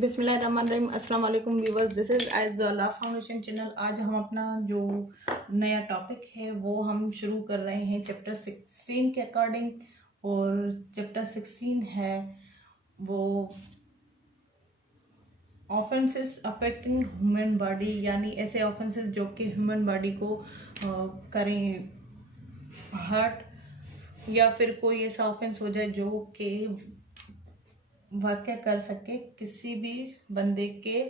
बिस्मिल्लाहिर्रहमानिर्रहीम। अस्सलाम वालेकुम viewers, this is Aizola foundation channel. आज हम अपना जो नया टॉपिक है वो हम शुरू कर रहे हैं चैप्टर 16 के अकॉर्डिंग। और चैप्टर 16 है वो ऑफेंसेस अफेक्टिंग ह्यूमन बॉडी, यानी ऐसे ऑफेंसेस जो कि ह्यूमन बॉडी को करें हर्ट, या फिर कोई ऐसा ऑफेंस हो जाए जो कि वाक़या कर सके किसी भी बंदे के।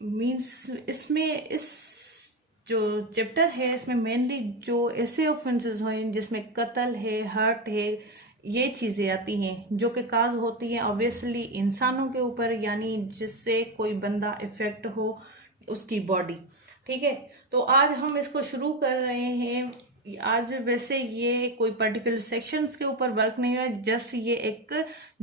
मीन्स इसमें इस जो चैप्टर है इसमें मेनली जो ऐसे ऑफेंसेस हैं जिसमें कत्ल है, हर्ट है, ये चीज़ें आती हैं जो कि काज होती हैं ऑब्वियसली इंसानों के ऊपर, यानी जिससे कोई बंदा इफेक्ट हो उसकी बॉडी। ठीक है, तो आज हम इसको शुरू कर रहे हैं। आज वैसे ये कोई पर्टिकुलर सेक्शंस के ऊपर वर्क नहीं है, जस्ट ये एक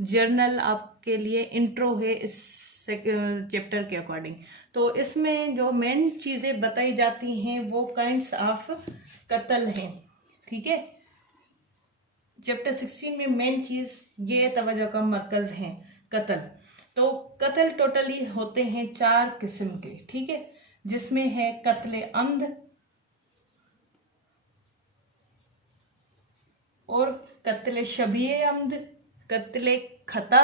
जर्नल आपके लिए इंट्रो है इस चैप्टर के अकॉर्डिंग। तो इसमें जो मेन चीजें बताई जाती हैं वो काइंड्स ऑफ कत्ल हैं। ठीक है, चैप्टर 16 में मेन चीज ये तवज्जो का मरकज है कत्ल। तो कत्ल टोटली होते हैं 4 किस्म के। ठीक है, जिसमें है कत्ले अम्द और कत्ले शबीए अम्द, कत्ले खता,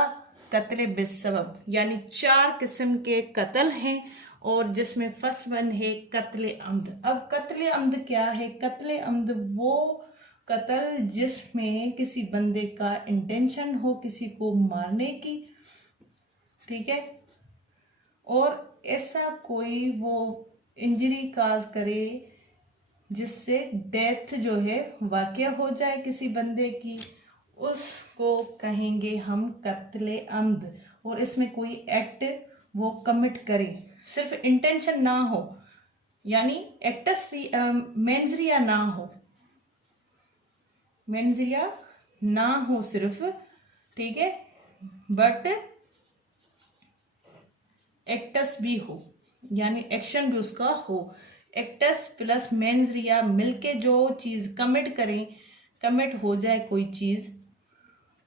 कत्ले बेसबब, यानी 4 किस्म के कत्ल हैं। और जिसमें फर्स्ट वन है कत्ले अम्द। अब कत्ले अम्द क्या है? कत्ले अम्द वो कत्ल जिसमें किसी बंदे का इंटेंशन हो किसी को मारने की। ठीक है, और ऐसा कोई वो इंजरी काज करे जिससे डेथ जो है वाक़या हो जाए किसी बंदे की, उसको कहेंगे हम कत्ले अम्द। और इसमें कोई एक्ट वो कमिट करे, सिर्फ इंटेंशन ना हो, यानी एक्टस मेंजरिया ना हो, मेंजरिया ना हो सिर्फ। ठीक है, बट एक्टस भी हो, यानी एक्शन भी उसका हो। एक्टस प्लस मेंजरिया मिलके जो चीज कमिट करें, कमिट हो जाए कोई चीज,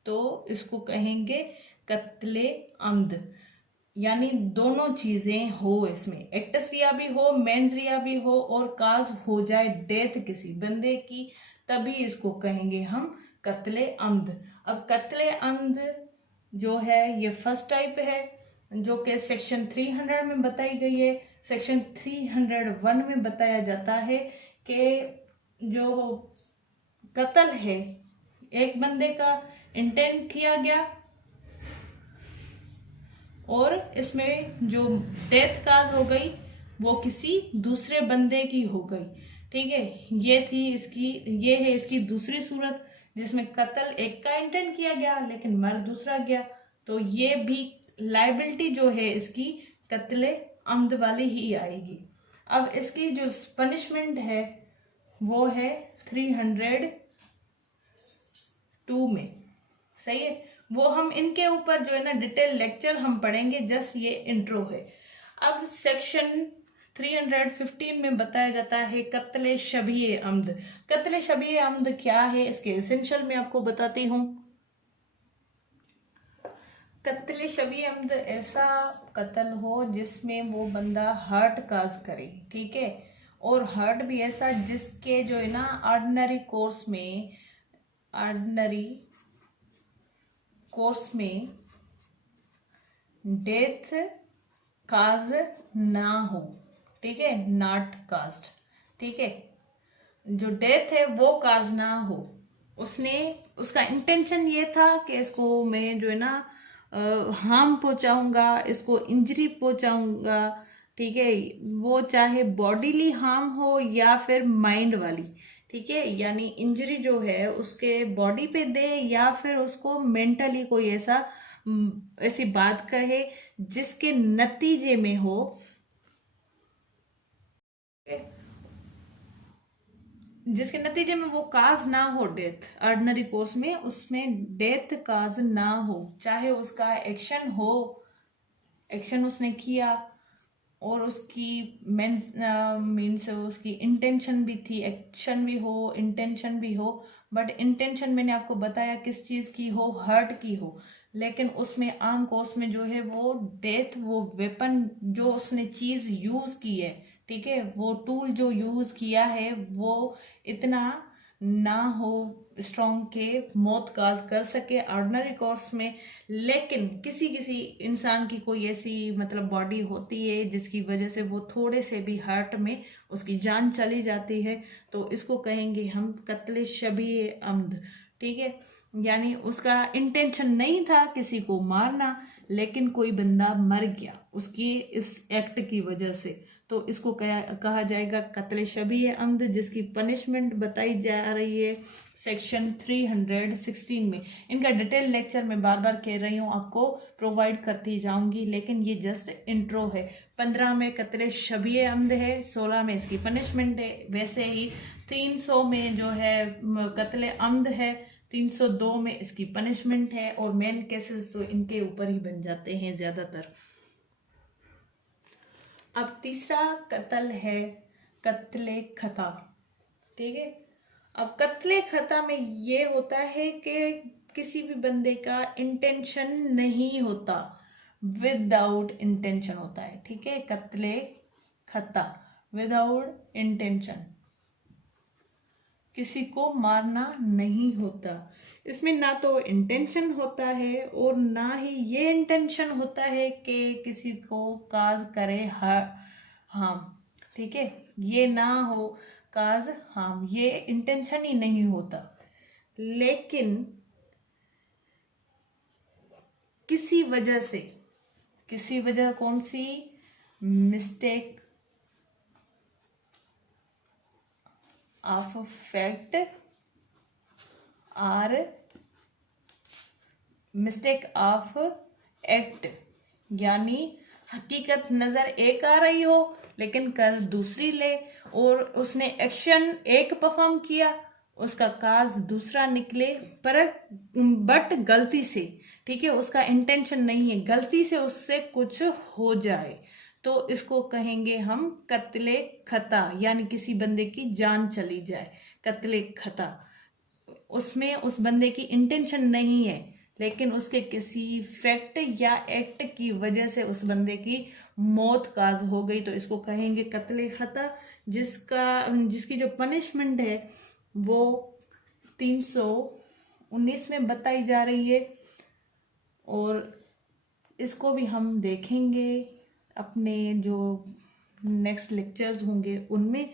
तो इसको कहेंगे कत्ले अम्द। यानी दोनों चीजें हो, इसमें एक्टस भी हो, मेंजरिया भी हो, और काज हो जाए डेथ किसी बंदे की, तभी इसको कहेंगे हम कत्ले अम्द। अब कत्ले अम्द जो है ये फर्स्ट टाइप है जो कि सेक्शन 300 में बताई गई है। सेक्शन 301 में बताया जाता है कि जो कत्ल है एक बंदे का इंटेंट किया गया और इसमें जो डेथ काज हो गई वो किसी दूसरे बंदे की हो गई। ठीक है, ये है इसकी दूसरी सूरत जिसमें कत्ल एक का इंटेंट किया गया लेकिन मर दूसरा गया। तो ये भी लाइबिलिटी जो है इसकी कत्ले अम्द वाली ही आएगी। अब इसकी जो पनिशमेंट है वो है 302 में। सही है, वो हम इनके ऊपर जो है ना डिटेल लेक्चर हम पढ़ेंगे, जस्ट ये इंट्रो है। अब सेक्शन 315 में बताया जाता है कत्ले शबीए अम्द। कत्ले शबीए अम्द क्या है इसके एसेंशियल में आपको बताती हूँ। कत्ले शबीए अम्द ऐसा कत्ल हो जिसमें वो बंदा हर्ट काज करे। ठीक है, और हर्ट भी ऐसा जिसके जो है ना ऑर्डिनरी कोर्स में डेथ काज ना हो। ठीक है, नॉट कास्ट। ठीक है, जो डेथ है वो काज ना हो। उसका इंटेंशन ये था कि इसको मैं जो है ना हार्म पहुंचाऊंगा, इसको इंजरी पहुंचाऊंगा। ठीक है, वो चाहे बॉडीली हार्म हो या फिर माइंड वाली। ठीक है, यानी इंजरी जो है उसके बॉडी पे दे या फिर उसको मेंटली कोई ऐसी बात कहे जिसके नतीजे में हो वो काज ना हो डेथ। ऑर्डिनरी कोर्स में उसमें डेथ काज ना हो, चाहे उसका एक्शन उसने किया और उसकी मीन्स उसकी इंटेंशन भी थी, एक्शन भी हो इंटेंशन भी हो, बट इंटेंशन मैंने आपको बताया किस चीज की हो, हर्ट की हो। लेकिन उसमें आम कोर्स में जो है वो डेथ, वो वेपन जो उसने चीज यूज की है, ठीक है, वो टूल जो यूज किया है वो इतना ना हो स्ट्रॉन्ग के मौत काज कर सके ऑर्डिनरी कोर्स में। लेकिन किसी किसी इंसान की कोई ऐसी मतलब बॉडी होती है जिसकी वजह से वो थोड़े से भी हर्ट में उसकी जान चली जाती है, तो इसको कहेंगे हम कत्ले शबीए अम्द, ठीक है। यानी उसका इंटेंशन नहीं था किसी को मारना, लेकिन कोई बंदा मर गया उसकी इस एक्ट की वजह से, तो इसको कहा जाएगा कत्ले शबीए अम्द, जिसकी पनिशमेंट बताई जा रही है सेक्शन 316 में। इनका डिटेल लेक्चर मैं बार बार कह रही हूँ आपको प्रोवाइड करती जाऊंगी, लेकिन ये जस्ट इंट्रो है। 15 में कत्ले शबीए अम्द है, 16 में इसकी पनिशमेंट है। वैसे ही 300 में जो है कत्ले अम्द है, 302 में इसकी पनिशमेंट है, और मेन केसेस तो इनके ऊपर ही बन जाते हैं ज्यादातर। अब तीसरा कत्ल है कत्ले खता, ठीक है। अब कत्ले खता में ये होता है कि किसी भी बंदे का इंटेंशन नहीं होता, विदाउट इंटेंशन होता है, ठीक है। कत्ले खता विदाउट इंटेंशन, किसी को मारना नहीं होता। इसमें ना तो इंटेंशन होता है और ना ही ये इंटेंशन होता है कि किसी को काज करे हार्म, ठीक है। ये ना हो काज हार्म, ये इंटेंशन ही नहीं होता। लेकिन किसी वजह से, किसी वजह कौन सी, mistake of fact or mistake of act, यानी हकीकत नजर एक आ रही हो लेकिन कर दूसरी ले, और उसने एक्शन एक परफॉर्म किया, उसका काज दूसरा निकले, पर बट गलती से, ठीक है, उसका इंटेंशन नहीं है, गलती से उससे कुछ हो जाए, तो इसको कहेंगे हम कत्ले खता, यानी किसी बंदे की जान चली जाए, कत्ले खता। उसमें उस बंदे की इंटेंशन नहीं है, लेकिन उसके किसी फैक्ट या एक्ट की वजह से उस बंदे की मौत काज हो गई, तो इसको कहेंगे कत्ले खता, जिसकी जो पनिशमेंट है वो 319 में बताई जा रही है, और इसको भी हम देखेंगे अपने जो नेक्स्ट लेक्चर्स होंगे उनमें।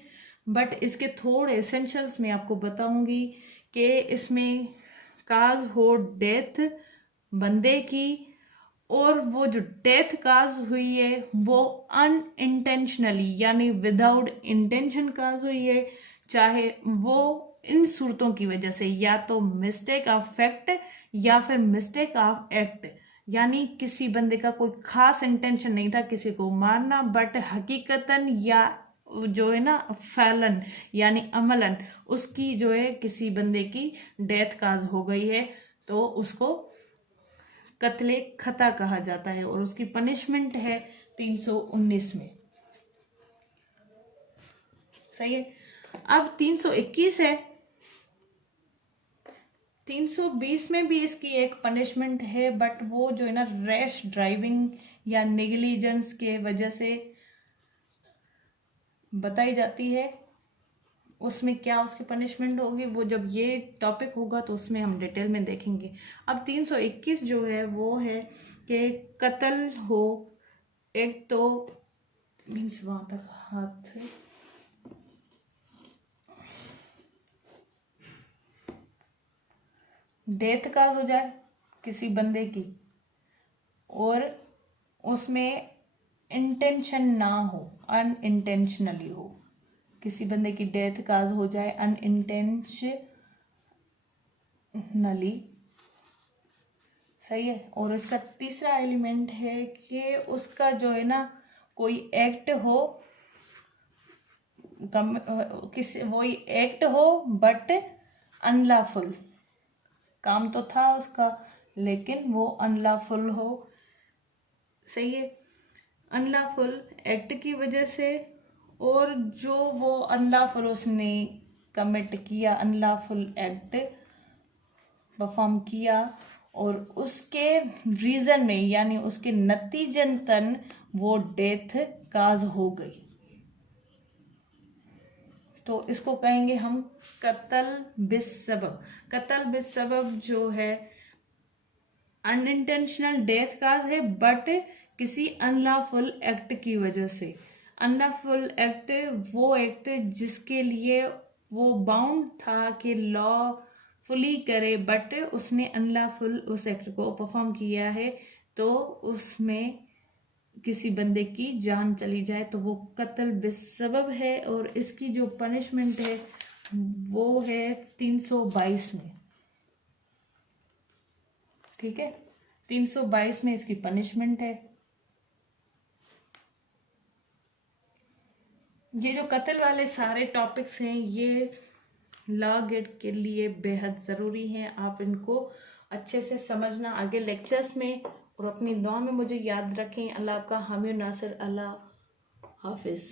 बट इसके थोड़े एसेंशियल्स में आपको बताऊंगी कि इसमें काज हो डेथ बंदे की, और वो जो डेथ काज हुई है वो अनइंटेंशनली यानी विदाउट इंटेंशन काज हुई है, चाहे वो इन सूरतों की वजह से या तो मिस्टेक ऑफ फैक्ट या फिर मिस्टेक ऑफ एक्ट, यानी किसी बंदे का कोई खास इंटेंशन नहीं था किसी को मारना, बट हकीकतन या जो है ना फैलन यानी अमलन उसकी जो है किसी बंदे की डेथ काज हो गई है, तो उसको कत्ले खता कहा जाता है, और उसकी पनिशमेंट है 319 में। सही है। अब 321 है, 320 में भी इसकी एक पनिशमेंट है, बट वो जो है ना रैश ड्राइविंग या नेग्लिजेंस के वजह से बताई जाती है। उसमें क्या उसकी पनिशमेंट होगी वो जब ये टॉपिक होगा तो उसमें हम डिटेल में देखेंगे। अब 321 जो है वो है कि कत्ल हो, एक तो मीन्स वहां तक हाथ डेथ का हो जाए किसी बंदे की, और उसमें इंटेंशन ना हो, अनइंटेंशनली हो, किसी बंदे की डेथ काज हो जाए अनइंटेंशनली, सही है। और उसका तीसरा एलिमेंट है कि उसका जो है ना कोई एक्ट हो, वही एक्ट हो बट अनलॉफुल, काम तो था उसका लेकिन वो अनलॉफुल हो, सही है, अनलॉफुल एक्ट की वजह से, और जो वो अनलॉफुल उसने कमिट किया, अनलॉफुल एक्ट परफॉर्म किया, और उसके रीजन में यानी उसके नतीजतन वो डेथ काज हो गई, तो इसको कहेंगे हम कत्ल बिस्सबब। कत्ल बिस्सबब जो है अनइंटेंशनल डेथ काज है, बट किसी अनलॉफुल एक्ट की वजह से। अनलॉफुल एक्ट वो एक्ट जिसके लिए वो बाउंड था कि लॉ फुली करे, बट उसने अनलॉफुल उस एक्ट को परफॉर्म किया है, तो उसमें किसी बंदे की जान चली जाए तो वो कत्ल बिस्सबब है। और इसकी जो पनिशमेंट है वो है 322 में। ठीक है, 322 में इसकी पनिशमेंट है। ये जो कत्ल वाले सारे टॉपिक्स हैं ये लॉ गेट के लिए बेहद ज़रूरी हैं। आप इनको अच्छे से समझना आगे लेक्चर्स में, और अपनी दुआ में मुझे याद रखें। अल्लाह आपका हामी नासिर। अल्लाह हाफिज़।